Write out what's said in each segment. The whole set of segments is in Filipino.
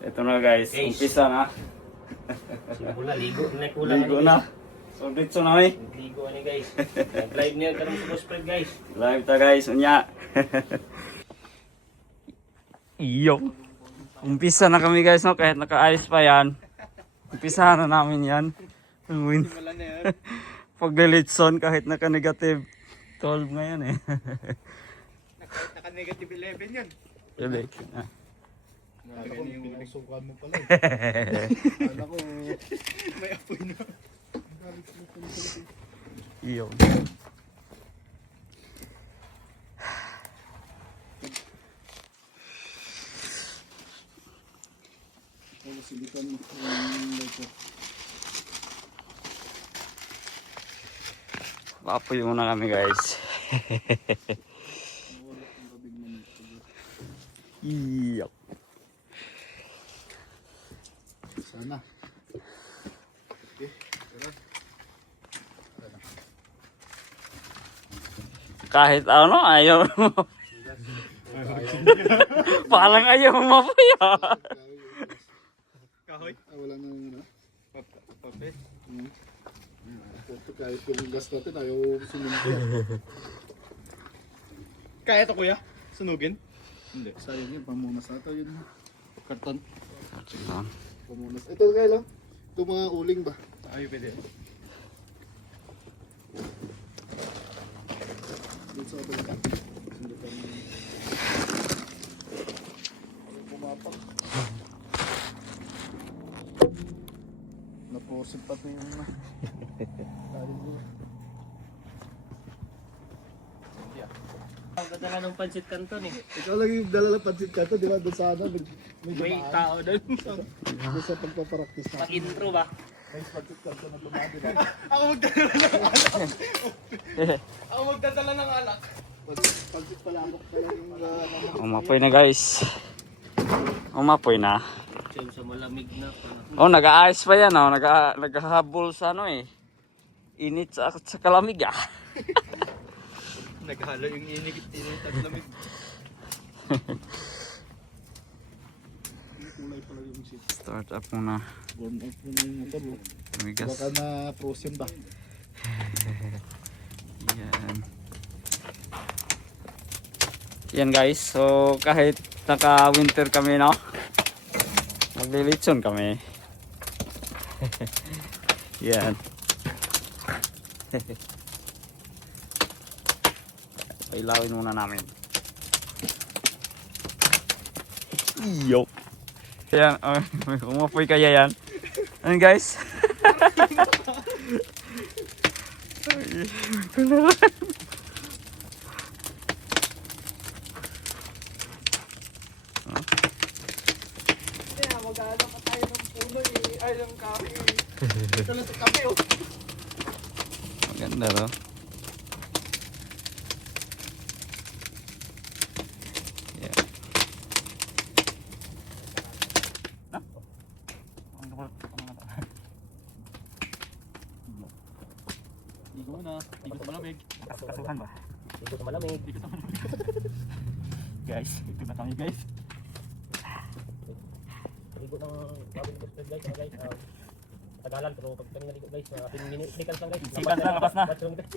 Ito na guys, Guys. umpisa na. Simula, ligo na Ligo na. So dito na eh. Ligo na guys. Nag-drive niya ka ng spread guys. Live ta guys, unya. Iyo. Umpisa na kami guys, no? Kahit naka-ice pa yan. Umpisa na namin yan. Simula na yan. Pag-delitson kahit naka-negative 12 ngayon eh. Naka-negative 11 yan. Election na. Kala ko yung sukan mo pala eh. Kala ko may apoy na. Iyo. Silikan mo yung light. Papoy muna kami guys. Iyo. Sana. Okay, tara. Kahit ano, ayaw mo. Parang ayaw mo mapoy ah. Kahoy? Wala na yung ano? Papel? Kahit yung gas natin, ayaw sumunod. Kaya ito kuya? Sunugin? Hindi. Sayang yun, pamunas ata yun. Karton. Pamunas. Ito kaya lang. Ito mga uling ba? Ayaw pwede. Dito sa abang ka. Sundukan mo. Ayaw pumapak. Naposip pati yung Ang dadala ng pansit kanton eh. ikaw lang yung dala ng pansit ka to, di ba? Doon sa ano, may May dumaan. tao doon. Doon sa pagpaparaktis na. Pag-intro ba? May pansit ka to na dumaan, di ba? Ako magdadala ng alak. Pansit palamok pa yung Umapoy na guys. Umapoy na. Siyem sa malamig na. Oh, nag-aayos pa yan oh. Naghahabol sa ano eh. Init sa kalamig ah. naghalo yung init at lamig. Kulay pala yung seat. Start up muna. Warm up muna yung motor. Tumigas. Baka na frozen ba? Yan. Yan guys. So kahit naka-winter kami no. Maglilitson kami. Yan. Pailawin muna namin. Iyo. Yan, umapoy kaya yan. Ano guys? Kaya mag-aano pa tayo ng puno eh. Ay, ng kape eh. Ito lang sa kape oh. Maganda no? Yeah. Igo na. Igo sa malamig. Kasuhan ba? Ligo sa malamig. Guys, ito na kami guys. Ligo ng bago ng spread guys. Guys. Tagalan pero pag kami naligo guys, mga 10 minutes seconds lang guys. Seconds lang, labas na. Bathroom guys.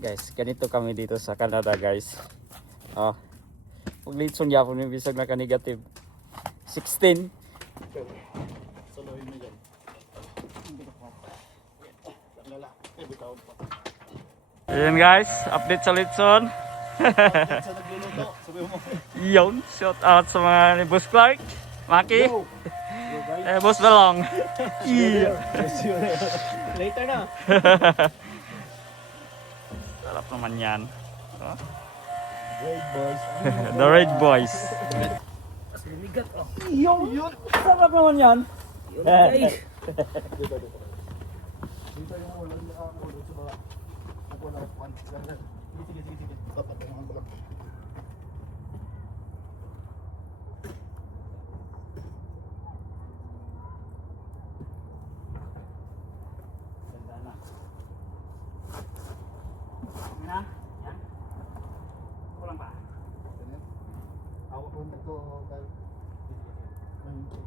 Guys, ganito kami dito sa Canada guys. Oh. Pag litson yapon yung bisag na ka-negative 16. Saloy na yan. Lala. Eh, bitaw pa. Ayan guys, update sa litson. Sa nagluluto. Sabi mo. Yun, shout out sa mga ni Boss Clark, Maki, Boss Balong. Yeah. Later na. Sarap naman yan. Oh. Great boys. The Red Boys. Mas lumigat oh. Yun, sarap naman yan. Yun guys. Dito yung walang nakakaulit sa baba. Wala ko one. Sige. Tapatungan ko lang. ko, Kyle. Ayun ko.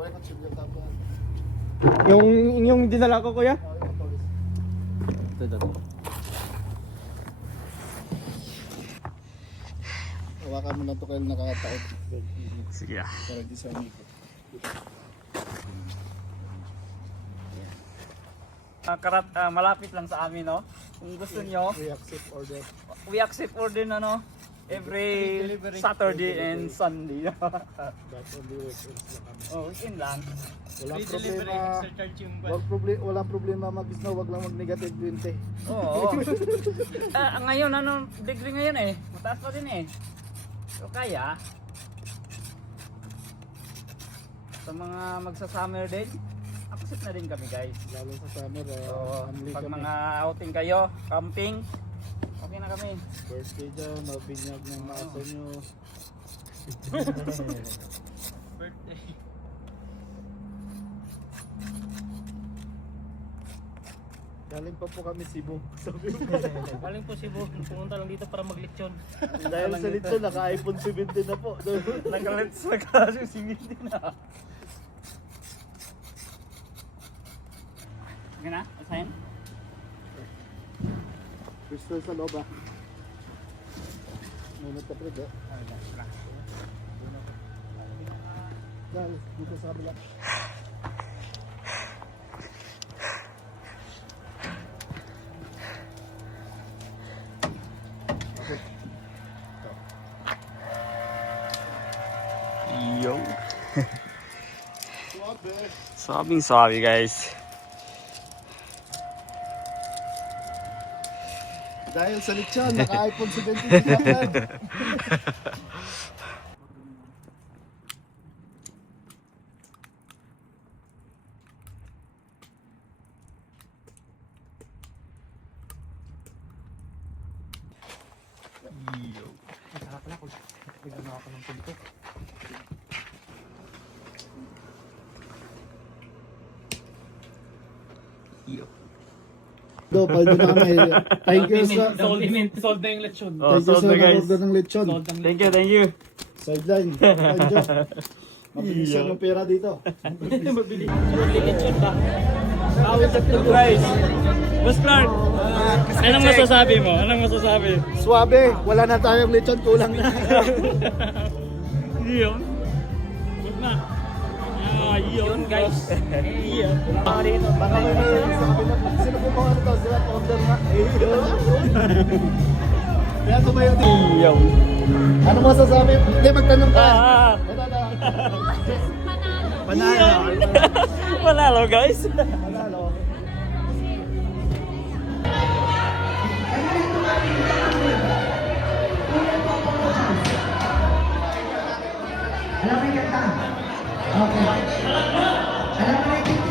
Wala ka chip yung tapuan. Yung dinala ko, kuya? Yung polis. Ito. Hawakan mo na to Kyle, nakataot. Sige. Para di sa amigo. Malapit lang sa amin, no? Kung gusto nyo, We accept order. we accept order na, no? Every Saturday and Sunday. That's only weekends na kami. Oh, weekend lang. Walang problema. Walang problema mag-snow, wag lang mag-negative 20. Oo. Ngayon, degree ngayon eh? Mataas pa din eh. So kaya, sa mga magsa-summer din, accept na din kami guys. Lalo sa summer, So, family pag kami. mga outing kayo, camping, okay na kami. Birthday dyan, mabinyag ng maso nyo. Birthday. Galing pa po kami Cebu. Galing po Cebu, pumunta lang dito para maglitsyon. Dahil sa lito, naka-iPhone 17 na po. Nag-alets na kasi singiti na. Okay na? Assign? Crystal sa loob ah. Nunod ka pre, dahil dito sa kabila. Yo. Suabe. Sabi guys. Dahil sa lechon, naka-iPhone 17 si Kaplan. Do, paldo na kami. Thank you sa... Sold na yung lechon. Thank you sa nag-order ng lechon. Thank you. Sideline. Paldo. Mabilisan ng pera dito. Mabili lechon ba? Guys, Boss Clark, anong masasabi mo? Suabe, wala na tayong lechon, kulang na. Yun. Good na. Yun guys. Baka may sabi na, sino po mga ano to? Sila order na. Kaya tumayo din. Yun. Ano masasabi? Hindi, magtanong ka. Panalo. Panalo guys. Panalo. Alam mo yung kanta? Okay. Alam mo na yung